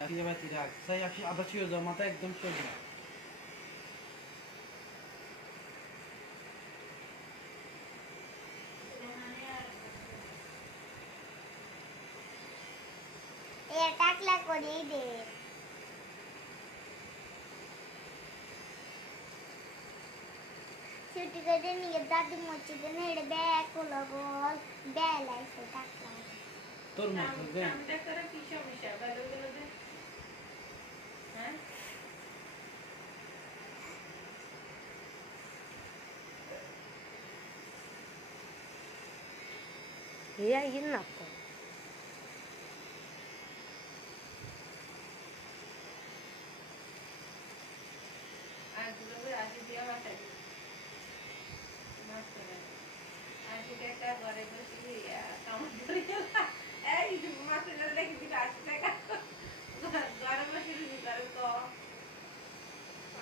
আবার শুয়ে যাও, মাথা একদম সোজা। টাকলা করেই দে। ছুটি করে নিয়ে দাদি মসজিদে নেড়ে ব্যাগ হলো বল বেলাইছে টাকলা তোর মতো দেন هي ينقى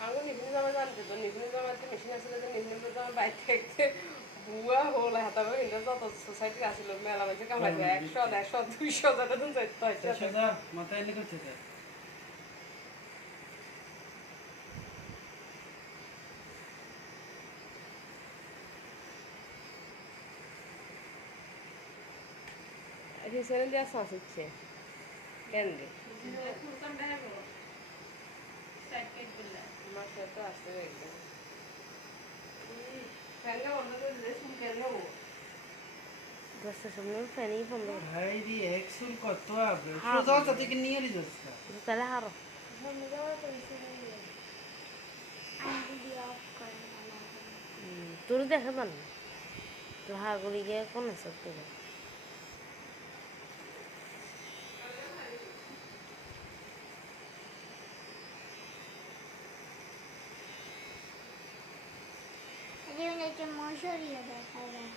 আমি নিফিন জামা জানতে তো নিফিন জামাতে মেশিন আসলে তো নিফিন জামা বাইক থেকে বুয়া হলে হাতাবে কিন্তু যত সোসাইটি আসলে মেলা বাইছে কামাইছে 100 150 টাকা দিন যাইতে হয়েছে সোজা মাথা এনে করছে তো হিসেবে দিয়া সস হচ্ছে কেন রে মাসে তো আসতে একদম ফ্যানটা বন্ধ করে দিলে শুন কেন بس شمال فاني فمر ভাই দি এক্সুল কত আবে সোজা সাথে কি নিয়ে যাচ্ছে طلع عرف আমি ভিডিও অফ করে তোর দেখে পান তো হা করি গিয়ে কোন সব থেকে জীবনে একটা মশারিও দেখা যায়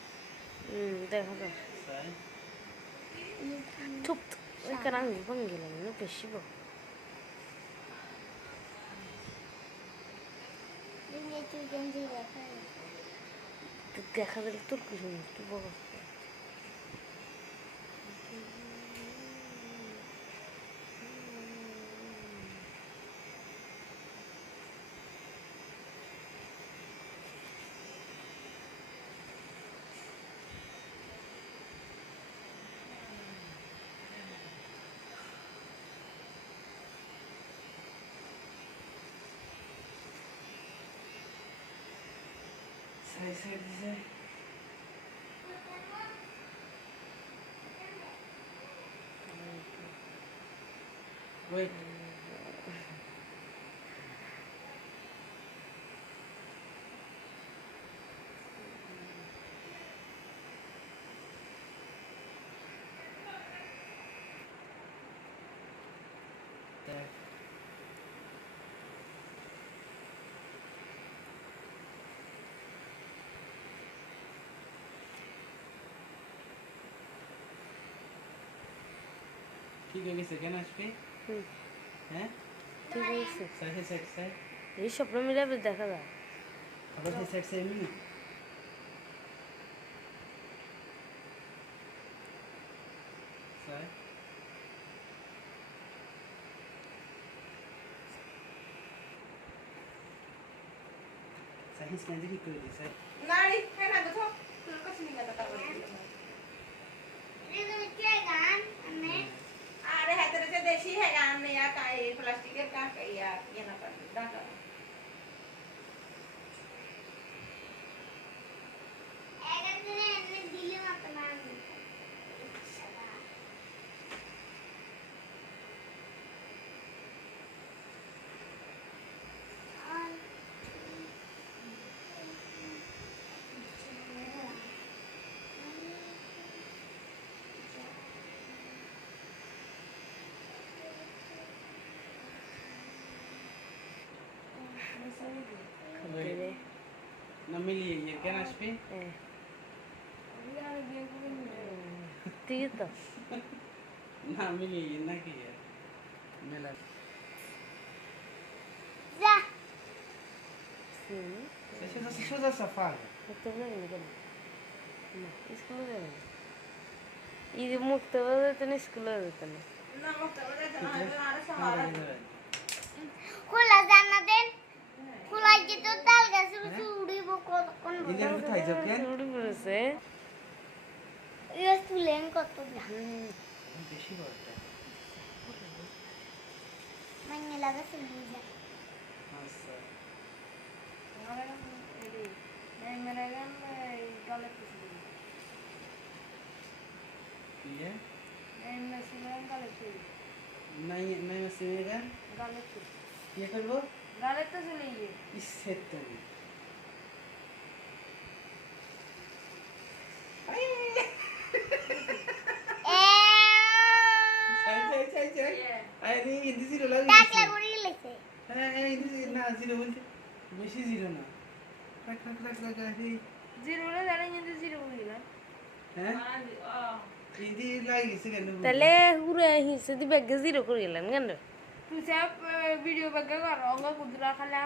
দেখা তো থুপ ওই কারণ ভঙ্গিলাম না বেশি বড় জীবনে চুল গেঞ্জি দেখা যায় দেখা দিলে তোর কিছু একটু বড় সাই সাই দিছে ওয়েট ঠিক হয়ে গেছে কেন আসবে হ্যাঁ ঠিক আছে সাই সাই সাই এই স্বপ্ন মিলাবে দেখা যায় আবার সাই সাই মিনি সাই সাই স্ক্যান দেখি করে দিছে নারী হ্যাঁ না দেখো তোর কাছে নিয়ে গেল তারপরে রে কে গান আমি अरे है तेरे से देसी है गान में या का ये प्लास्टिक का या ये ना कर डाटा এখান থেকে এনে দিলে মত না আমি না মিলিয়ে গিয়ে কেন আসবে ঠিক তো না মিলিয়ে গিয়ে নাকি মেলা যা সোজা সোজা সাফার তো না কেন স্কুলে যাবে এই মুক্ত বাজাতে না স্কুলে যেতে না খোলা জানা দেন খোলা যে তো তাল গাছ উড়িব কোন ইলেন কোথায় যাও কেন উড়ে পড়েছে ইস তুলেন কত না বেশি বড়টা মানে লাগাছে বুঝা আচ্ছা ये नहीं नहीं मसीमेगा ये करबो इससे तो नहीं अरे हिंदी जीरो लग টাকলা করে লেছে हिंदी ना जीरो बोलते बेशी जीरो ना टक टक टक टक अरे हैं हिंदी लागी से केन তাহলে ঘুরে হিসে দিবে জিরো করে গেলেন কেন ভিডিও ব্যাগে কর অঙ্গ কুদরা খালে